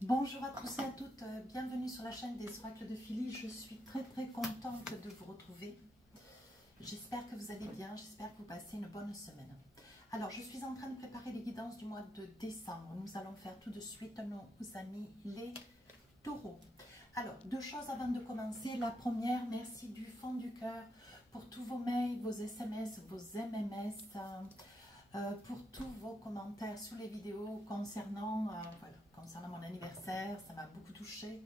Bonjour à tous et à toutes, bienvenue sur la chaîne des oracles de Philly. Je suis très contente de vous retrouver. J'espère que vous allez bien, j'espère que vous passez une bonne semaine. Alors, je suis en train de préparer les guidances du mois de décembre. Nous allons faire tout de suite nos amis les taureaux. Alors, deux choses avant de commencer. La première, merci du fond du cœur pour tous vos mails, vos SMS, vos MMS, pour tous vos commentaires sous les vidéos concernant, concernant mon anniversaire. Ça m'a beaucoup touchée.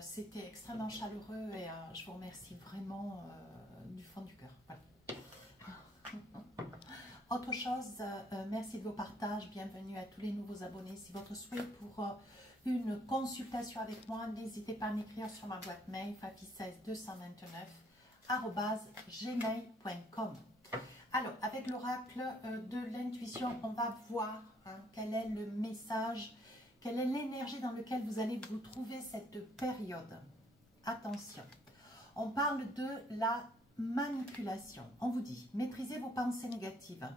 C'était extrêmement chaleureux et je vous remercie vraiment du fond du cœur. Voilà. Autre chose, merci de vos partages, bienvenue à tous les nouveaux abonnés. Si votre souhait pour une consultation avec moi, n'hésitez pas à m'écrire sur ma boîte mail fafi16 229@gmail.com. Alors, avec l'oracle de l'intuition, on va voir quel est le message, quelle est l'énergie dans laquelle vous allez vous trouver cette période. Attention, on parle de la manipulation. On vous dit, maîtrisez vos pensées négatives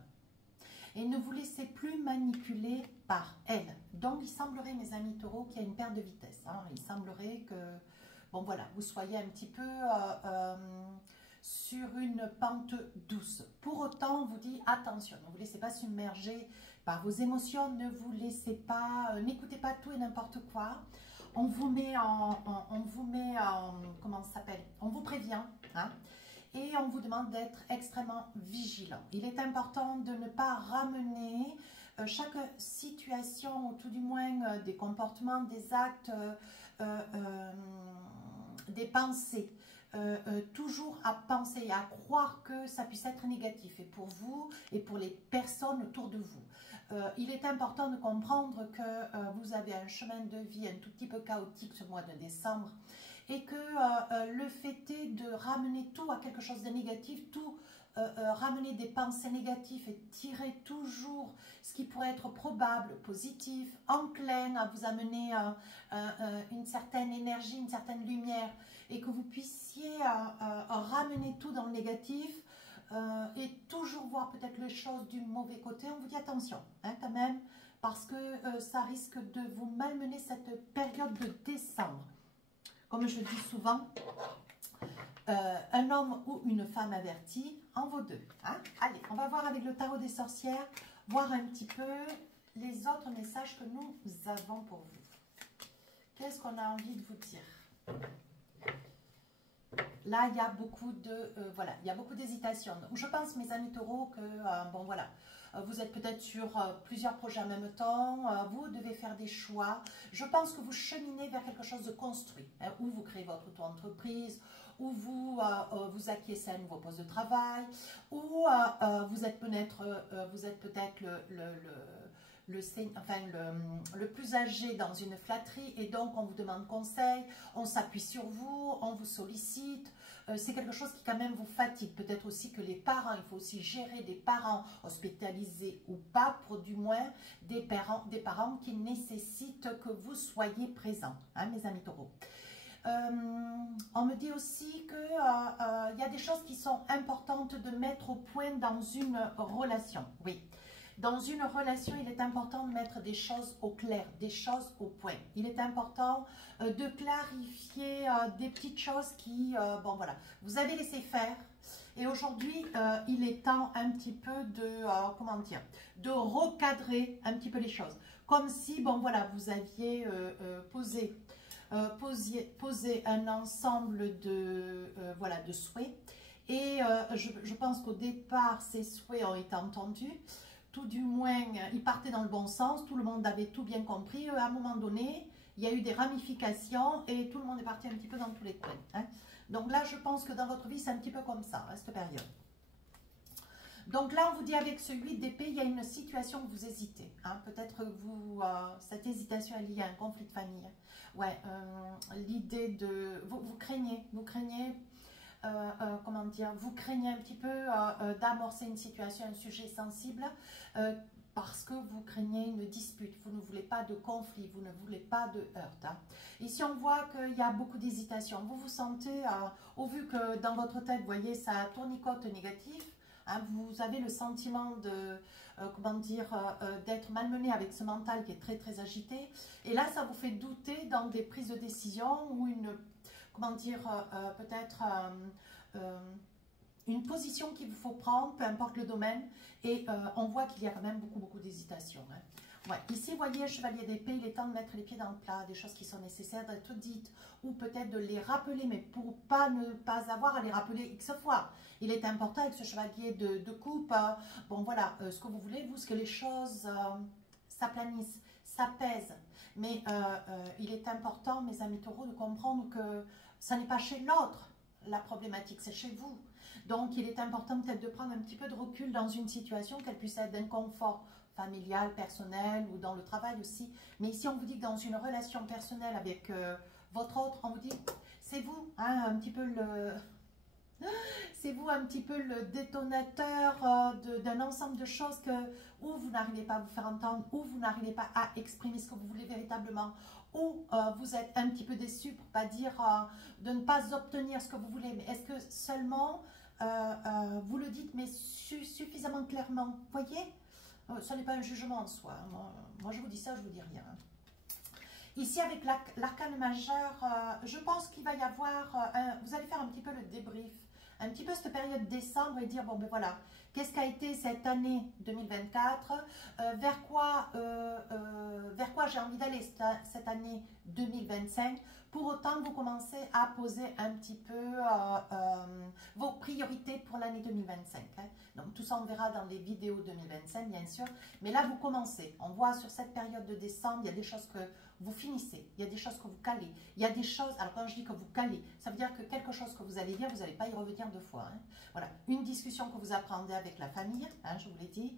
et ne vous laissez plus manipuler par elles. Donc, il semblerait, mes amis taureaux, qu'il y a une perte de vitesse. Il semblerait que, bon voilà, vous soyez un petit peu sur une pente douce. Pour autant, on vous dit, attention, ne vous laissez pas submerger par vos émotions, ne vous laissez pas, n'écoutez pas tout et n'importe quoi. On vous met en, comment ça s'appelle? On vous prévient, et on vous demande d'être extrêmement vigilant. Il est important de ne pas ramener chaque situation, ou tout du moins des comportements, des actes, des pensées, toujours à penser et à croire que ça puisse être négatif, et pour vous et pour les personnes autour de vous. Il est important de comprendre que vous avez un chemin de vie un tout petit peu chaotique ce mois de décembre, et que le fait est de ramener tout à quelque chose de négatif, tout ramener des pensées négatives et tirer toujours ce qui pourrait être probable, positif, enclin à vous amener une certaine énergie, une certaine lumière, et que vous puissiez ramener tout dans le négatif et toujours voir peut-être les choses du mauvais côté. On vous dit attention quand même, parce que ça risque de vous malmener cette période de décembre. Comme je dis souvent, un homme ou une femme avertie en vaut deux. Allez, on va voir avec le tarot des sorcières, voir un petit peu les autres messages que nous avons pour vous. Qu'est-ce qu'on a envie de vous dire? Là, il y a beaucoup de, voilà, il y a beaucoup d'hésitation. Je pense, mes amis taureaux, que, bon voilà, vous êtes peut-être sur plusieurs projets en même temps, vous devez faire des choix. Je pense que vous cheminez vers quelque chose de construit, où vous créez votre auto-entreprise, où vous vous acquiescez à un nouveau poste de travail, où vous êtes peut-être le plus âgé dans une flatterie, et donc on vous demande conseil, on s'appuie sur vous, on vous sollicite. C'est quelque chose qui quand même vous fatigue. Peut-être aussi que les parents, il faut aussi gérer des parents hospitalisés ou pas, pour du moins des parents qui nécessitent que vous soyez présents, mes amis taureaux. On me dit aussi qu'il y a des choses qui sont importantes de mettre au point dans une relation. Oui. Dans une relation, il est important de mettre des choses au clair, des choses au point. Il est important de clarifier des petites choses qui, bon voilà, vous avez laissé faire. Et aujourd'hui, il est temps un petit peu de, comment dire, de recadrer un petit peu les choses. Comme si, bon voilà, vous aviez posé un ensemble de, voilà, de souhaits. Et je pense qu'au départ, ces souhaits ont été entendus. Tout du moins, ils partaient dans le bon sens, tout le monde avait tout bien compris. À un moment donné, il y a eu des ramifications et tout le monde est parti un petit peu dans tous les coins. Donc là, je pense que dans votre vie, c'est un petit peu comme ça, cette période. Donc là, on vous dit avec ce 8 d'épée, il y a une situation où vous hésitez. Peut-être que vous, cette hésitation est liée à un conflit de famille. Ouais, l'idée de... Vous craignez, comment dire, vous craignez un petit peu d'amorcer une situation, un sujet sensible, parce que vous craignez une dispute, vous ne voulez pas de conflit, vous ne voulez pas de heurte. Ici, on voit qu'il y a beaucoup d'hésitation. Vous vous sentez, au vu que dans votre tête, vous voyez, ça tournicote négatif, Hein, vous avez le sentiment de, comment dire, d'être malmené avec ce mental qui est très très agité. Et là, ça vous fait douter dans des prises de décision ou une, comment dire, peut-être une position qu'il vous faut prendre, peu importe le domaine. Et on voit qu'il y a quand même beaucoup d'hésitation. Hein. Ouais. Ici, vous voyez, chevalier d'épée, il est temps de mettre les pieds dans le plat, des choses qui sont nécessaires d'être dites, ou peut-être de les rappeler, mais pour ne pas avoir à les rappeler X fois. Il est important avec ce chevalier de coupe, bon voilà, ce que vous voulez, vous, ce que les choses s'aplanissent, s'apaisent. Mais il est important, mes amis taureaux, de comprendre que ça n'est pas chez l'autre la problématique, c'est chez vous. Donc, il est important peut-être de prendre un petit peu de recul dans une situation, qu'elle puisse être d'inconfort familial, personnel ou dans le travail aussi. Mais ici, on vous dit que dans une relation personnelle avec votre autre, on vous dit, c'est vous, hein, un petit peu le... C'est vous un petit peu le détonateur d'un ensemble de choses que ou vous n'arrivez pas à vous faire entendre, ou vous n'arrivez pas à exprimer ce que vous voulez véritablement, ou vous êtes un petit peu déçu pour pas dire de ne pas obtenir ce que vous voulez. Mais est-ce que seulement vous le dites mais suffisamment clairement? Vous voyez, ce n'est pas un jugement en soi. Moi, je vous dis ça, je vous dis rien. Ici, avec l'arcane majeur, je pense qu'il va y avoir, vous allez faire un petit peu le débrief, un petit peu cette période décembre et dire, bon ben voilà, qu'est-ce qu'a été cette année 2024, vers quoi j'ai envie d'aller cette année 2025. Pour autant, vous commencez à poser un petit peu vos priorités pour l'année 2025. Hein. Donc, tout ça, on verra dans les vidéos 2025, bien sûr. Mais là, vous commencez. On voit sur cette période de décembre, il y a des choses que vous finissez. Il y a des choses que vous calez. Il y a des choses, alors quand je dis que vous calez, ça veut dire que quelque chose que vous allez dire, vous n'allez pas y revenir deux fois. Hein. Voilà, une discussion que vous apprendrez avec la famille, hein, je vous l'ai dit.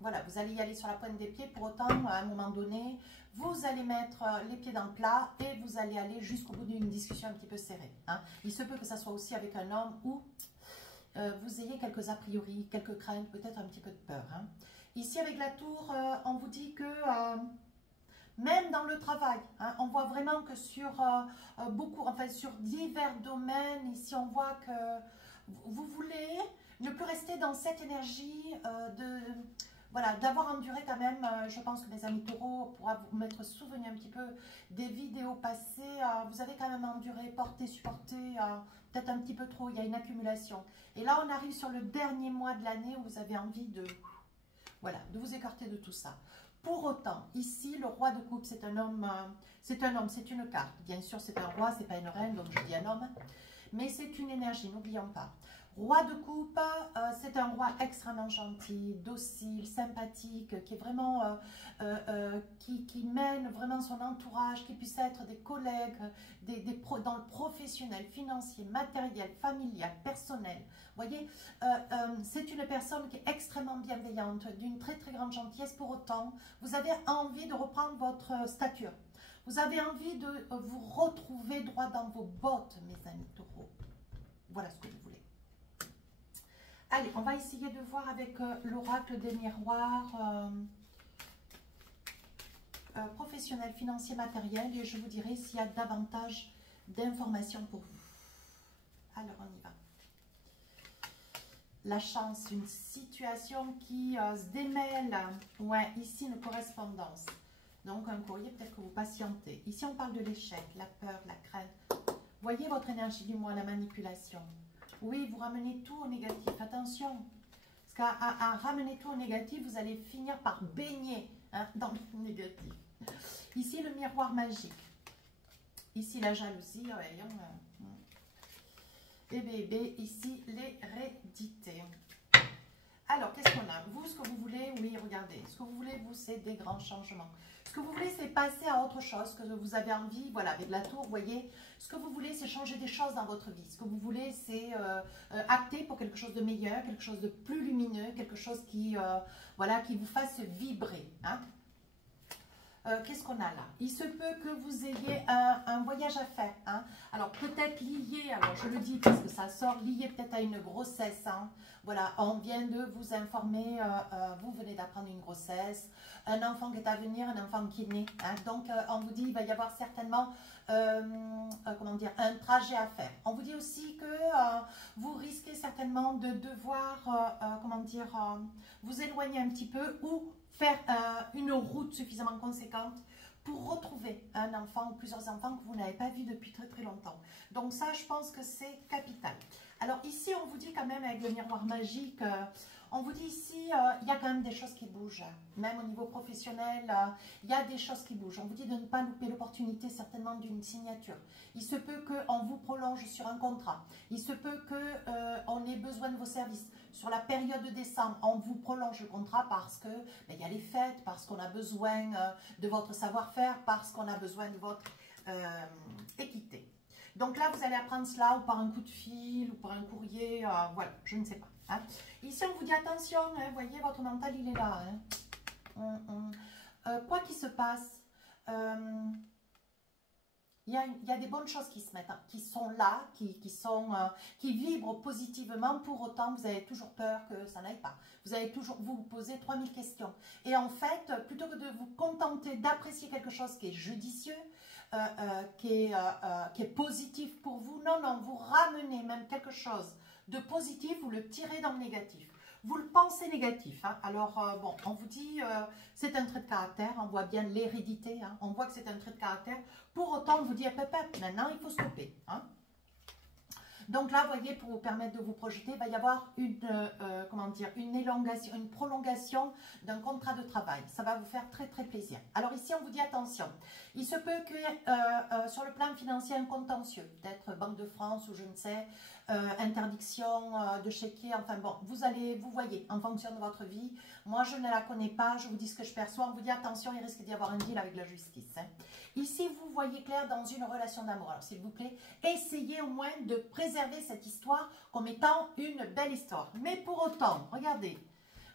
Voilà, vous allez y aller sur la pointe des pieds. Pour autant, à un moment donné, vous allez mettre les pieds dans le plat et vous allez aller jusqu'au bout d'une discussion un petit peu serrée. Hein. Il se peut que ça soit aussi avec un homme où vous ayez quelques a priori, quelques craintes, peut-être un petit peu de peur. Hein. Ici, avec la tour, on vous dit que même dans le travail, hein, on voit vraiment que sur sur divers domaines, ici on voit que vous voulez ne plus rester dans cette énergie voilà, d'avoir enduré quand même, je pense que mes amis taureaux pourra vous mettre souvenu un petit peu des vidéos passées, vous avez quand même enduré, porté, supporté, peut-être un petit peu trop, il y a une accumulation. Et là, on arrive sur le dernier mois de l'année où vous avez envie de, voilà, de vous écarter de tout ça. Pour autant, ici, le roi de coupe, c'est un homme, c'est une carte. Bien sûr, c'est un roi, c'est pas une reine, donc je dis un homme. Mais c'est une énergie, n'oublions pas. Roi de coupe, c'est un roi extrêmement gentil, docile, sympathique, qui est vraiment, qui mène vraiment son entourage, qui puisse être des collègues, dans le professionnel, financier, matériel, familial, personnel. Vous voyez, c'est une personne qui est extrêmement bienveillante, d'une très très grande gentillesse. Pour autant, vous avez envie de reprendre votre stature. Vous avez envie de vous retrouver droit dans vos bottes, mes amis taureaux. Voilà ce que vous voulez. Allez, on va essayer de voir avec l'oracle des miroirs professionnel, financier, matériel. Et je vous dirai s'il y a davantage d'informations pour vous. Alors, on y va. La chance, une situation qui se démêle. Ouais, ici, une correspondance. Donc, un courrier, peut-être que vous patientez. Ici, on parle de l'échec, la peur, la crainte. Voyez votre énergie du mois, la manipulation. Oui, vous ramenez tout au négatif. Attention, parce qu'à ramener tout au négatif, vous allez finir par baigner hein, dans le négatif. Ici, le miroir magique. Ici, la jalousie. Voyons, et bébé, ici, l'hérédité. Alors, qu'est-ce qu'on a? Vous, ce que vous voulez, oui, regardez. Ce que vous voulez, vous, c'est des grands changements. Ce que vous voulez, c'est passer à autre chose, que vous avez envie, voilà, avec la tour, vous voyez. Ce que vous voulez, c'est changer des choses dans votre vie. Ce que vous voulez, c'est acter pour quelque chose de meilleur, quelque chose de plus lumineux, quelque chose qui, voilà, qui vous fasse vibrer. Hein. Qu'est-ce qu'on a là? Il se peut que vous ayez un voyage à faire. Hein. Alors peut-être lié, alors je le dis parce que ça sort, lié peut-être à une grossesse. Hein. Voilà, on vient de vous informer, vous venez d'apprendre une grossesse, un enfant qui est à venir, un enfant qui est né. Hein. Donc on vous dit il va y avoir certainement comment dire, un trajet à faire. On vous dit aussi que vous risquez certainement de devoir comment dire, vous éloigner un petit peu ou faire une route suffisamment conséquente pour retrouver un enfant ou plusieurs enfants que vous n'avez pas vu depuis très très longtemps. Donc ça, je pense que c'est capital. Alors ici, on vous dit quand même avec le miroir magique, on vous dit ici, il y a quand même des choses qui bougent. Même au niveau professionnel, il y a des choses qui bougent. On vous dit de ne pas louper l'opportunité certainement d'une signature. Il se peut qu'on vous prolonge sur un contrat. Il se peut qu'on ait besoin de vos services. Sur la période de décembre, on vous prolonge le contrat parce que il y a les fêtes, parce qu'on a besoin de votre savoir-faire, parce qu'on a besoin de votre équité. Donc là, vous allez apprendre cela ou par un coup de fil ou par un courrier, voilà, je ne sais pas. Hein. Ici, on vous dit attention, hein, voyez, votre mental, il est là. Hein. Quoi qu'il se passe, il y a des bonnes choses qui se mettent, hein, qui sont là, qui vibrent positivement. Pour autant, vous avez toujours peur que ça n'aille pas. Vous allez toujours vous poser 3000 questions. Et en fait, plutôt que de vous contenter d'apprécier quelque chose qui est judicieux, qui est positif pour vous, non, vous ramenez même quelque chose de positif, vous le tirez dans le négatif. Vous le pensez négatif. Hein. Alors, bon, on vous dit, c'est un trait de caractère. On voit bien l'hérédité. Hein. On voit que c'est un trait de caractère. Pour autant, on vous dit, maintenant, il faut stopper. Hein. Donc là, vous voyez, pour vous permettre de vous projeter, il va y avoir comment dire, une élongation, une prolongation d'un contrat de travail. Ça va vous faire très, très plaisir. Alors ici, on vous dit attention. Il se peut que sur le plan financier, un contentieux, peut-être Banque de France ou je ne sais, interdiction de chéquier, enfin bon, vous voyez, en fonction de votre vie. Moi, je ne la connais pas, je vous dis ce que je perçois. On vous dit attention, il risque d'y avoir un deal avec la justice. Hein. Ici, vous voyez clair dans une relation d'amour. Alors, s'il vous plaît, essayez au moins de préserver cette histoire comme étant une belle histoire. Mais pour autant, regardez,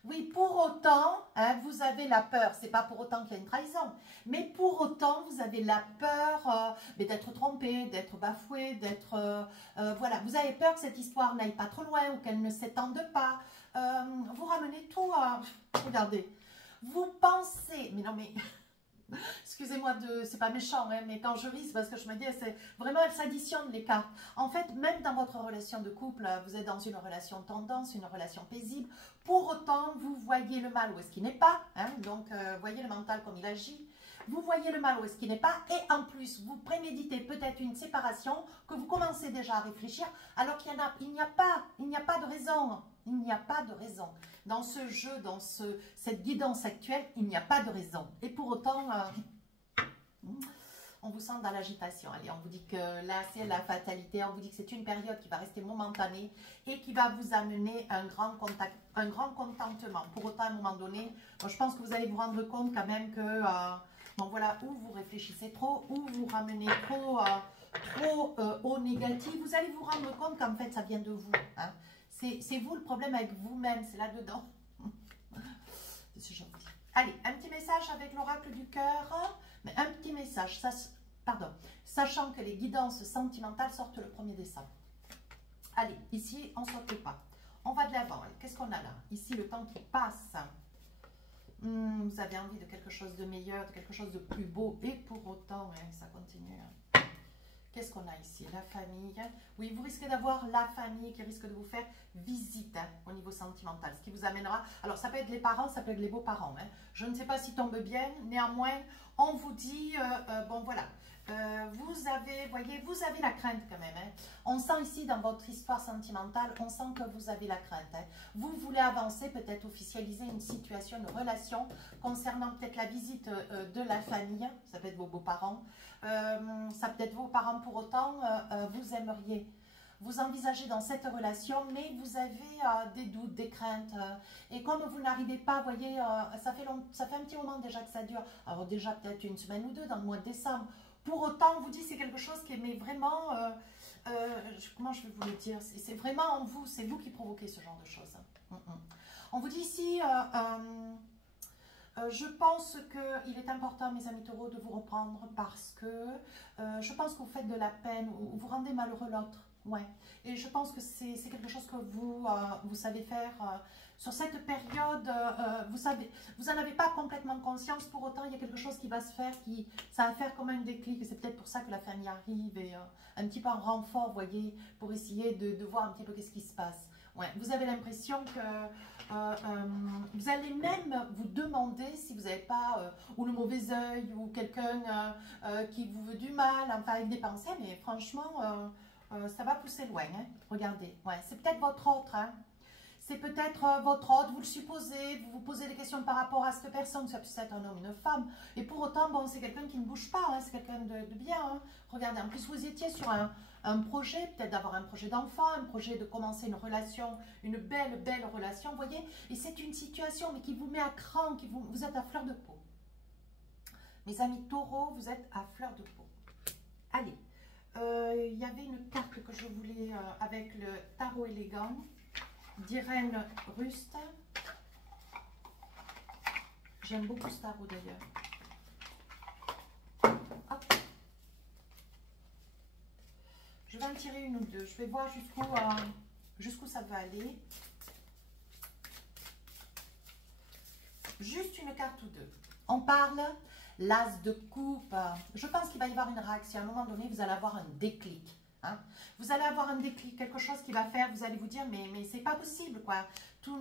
oui, pour autant, hein, vous avez la peur. C'est pas pour autant qu'il y a une trahison. Mais pour autant, vous avez la peur d'être trompé, d'être bafoué, d'être... voilà, vous avez peur que cette histoire n'aille pas trop loin ou qu'elle ne s'étende pas. Vous ramenez tout à... Regardez, vous pensez... Mais non, mais... Excusez-moi, c'est pas méchant, hein, mais quand je ris, c'est parce que je me dis, c'est vraiment, elle s'additionne les cartes. En fait, même dans votre relation de couple, vous êtes dans une relation tendance, une relation paisible. Pour autant, vous voyez le mal où est-ce qu'il n'est pas. Hein, donc, voyez le mental comme il agit. Vous voyez le mal où est-ce qu'il n'est pas. Et en plus, vous préméditez peut-être une séparation que vous commencez déjà à réfléchir, alors qu'il n'y a pas de raison. Il n'y a pas de raison. Dans ce jeu, dans cette guidance actuelle, il n'y a pas de raison. Et pour autant, on vous sent dans l'agitation. Allez, on vous dit que là, c'est la fatalité. On vous dit que c'est une période qui va rester momentanée et qui va vous amener un grand contentement. Pour autant, à un moment donné, je pense que vous allez vous rendre compte quand même que, bon voilà, ou vous réfléchissez trop, ou vous ramenez trop au négatif. Vous allez vous rendre compte qu'en fait, ça vient de vous. Hein. C'est vous le problème avec vous-même, c'est là-dedans. C'est gentil. Allez, un petit message avec l'oracle du cœur. Mais un petit message, pardon, sachant que les guidances sentimentales sortent le 1er décembre. Allez, ici, on ne saute pas. On va de l'avant. Qu'est-ce qu'on a là? Ici, le temps qui passe. Vous avez envie de quelque chose de meilleur, de quelque chose de plus beau. Et pour autant, hein, ça continue. Qu'est-ce qu'on a ici? La famille. Oui, vous risquez d'avoir la famille qui risque de vous faire visite hein, au niveau sentimental. Ce qui vous amènera... Alors, ça peut être les parents, ça peut être les beaux-parents. Hein. Je ne sais pas si tombe bien. Néanmoins, on vous dit... bon, voilà. Vous avez, voyez, vous avez la crainte quand même. Hein. On sent ici dans votre histoire sentimentale, on sent que vous avez la crainte. Hein. Vous voulez avancer, peut-être officialiser une situation, une relation concernant peut-être la visite de la famille. Ça peut être vos beaux-parents. Ça peut être vos parents pour autant. Vous aimeriez vous envisagez dans cette relation, mais vous avez des doutes, des craintes. Et comme vous n'arrivez pas, vous voyez, ça fait un petit moment déjà que ça dure. Alors déjà peut-être une semaine ou deux dans le mois de décembre. Pour autant, on vous dit c'est quelque chose qui est mais vraiment, comment je vais vous le dire, c'est vraiment en vous, c'est vous qui provoquez ce genre de choses. On vous dit ici, Je pense qu'il est important, mes amis taureaux, de vous reprendre parce que je pense que vous faites de la peine ou vous rendez malheureux l'autre. Ouais. Et je pense que c'est quelque chose que vous savez faire sur cette période. Vous n'en avez pas complètement conscience. Pour autant, il y a quelque chose qui va se faire, ça va faire comme un déclic. Et c'est peut-être pour ça que la famille arrive et un petit peu en renfort, vous voyez, pour essayer de voir un petit peu qu'est-ce qui se passe. Ouais, vous avez l'impression que vous allez même vous demander si vous n'avez pas ou le mauvais œil ou quelqu'un qui vous veut du mal, enfin avec des pensées, mais franchement, ça va pousser loin. Hein. Regardez, ouais, c'est peut-être votre autre. Hein. C'est peut-être votre autre, vous le supposez, vous vous posez des questions par rapport à cette personne, ça peut être un homme, une femme. Et pour autant, bon, c'est quelqu'un qui ne bouge pas, hein, c'est quelqu'un de bien. Hein. Regardez, en plus, vous étiez sur un projet, peut-être d'avoir un projet d'enfant, un projet de commencer une relation, une belle, belle relation, vous voyez. Et c'est une situation mais qui vous met à cran, vous êtes à fleur de peau. Mes amis taureaux, vous êtes à fleur de peau. Allez, il y avait une carte que je voulais avec le tarot élégant d'Irène Rust. J'aime beaucoup ce tarot d'ailleurs. Je vais en tirer une ou deux. Je vais voir jusqu'où ça va aller. Juste une carte ou deux. On parle l'as de coupe. Je pense qu'il va y avoir une réaction. À un moment donné, vous allez avoir un déclic. Hein? Vous allez avoir un déclic, quelque chose qui va faire, vous allez vous dire, mais c'est pas possible, quoi. Tout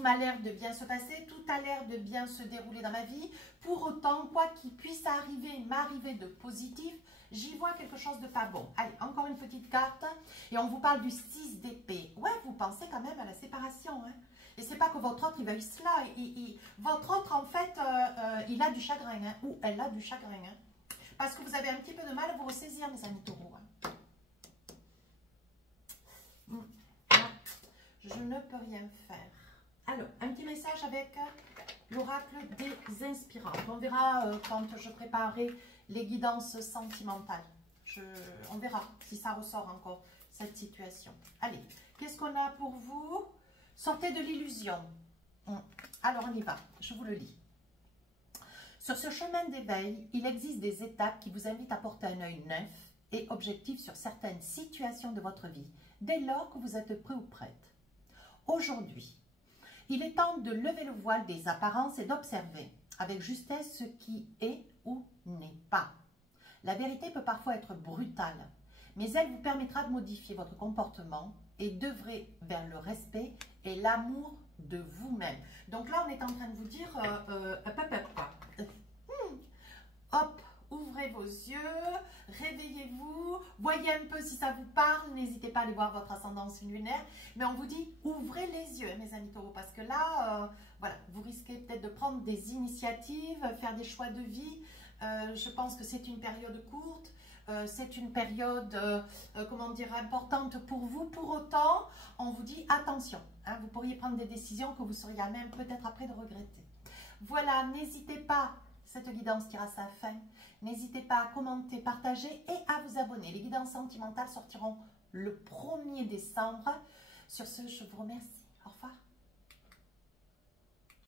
m'a l'air de bien se passer, tout a l'air de bien se dérouler dans ma vie. Pour autant, quoi qu'il puisse arriver, m'arriver de positif, j'y vois quelque chose de pas bon. Allez, encore une petite carte. Et on vous parle du 6 d'épée. Ouais, vous pensez quand même à la séparation, hein. Et c'est pas que votre autre, il va eu cela. Votre autre, en fait, il a du chagrin, hein, ou elle a du chagrin. Hein, parce que vous avez un petit peu de mal à vous ressaisir, mes amis taureaux. Hein. Je ne peux rien faire. Alors, un petit message avec l'oracle des inspirantes. On verra quand je préparerai les guidances sentimentales. On verra si ça ressort encore, cette situation. Allez, qu'est-ce qu'on a pour vous? Sortez de l'illusion. Alors, on y va. Je vous le lis. Sur ce chemin d'éveil, il existe des étapes qui vous invitent à porter un œil neuf et objectif sur certaines situations de votre vie, dès lors que vous êtes prêt ou prête. Aujourd'hui, il est temps de lever le voile des apparences et d'observer avec justesse ce qui est ou n'est pas. La vérité peut parfois être brutale, mais elle vous permettra de modifier votre comportement et d'œuvrer vers le respect et l'amour de vous-même. Donc là, on est en train de vous dire, hop, ouvrez vos yeux, réveillez-vous, voyez un peu si ça vous parle, n'hésitez pas à aller voir votre ascendance lunaire, mais on vous dit ouvrez les yeux, mes amis taureaux, parce que là, voilà, vous risquez peut-être de prendre des initiatives, faire des choix de vie. Je pense que c'est une période courte, c'est une période, comment dire, importante pour vous. Pour autant, on vous dit attention, hein, vous pourriez prendre des décisions que vous seriez à même peut-être après de regretter. Voilà, n'hésitez pas. Cette guidance tire à sa fin. N'hésitez pas à commenter, partager et à vous abonner. Les guidances sentimentales sortiront le 1er décembre. Sur ce, je vous remercie. Au revoir.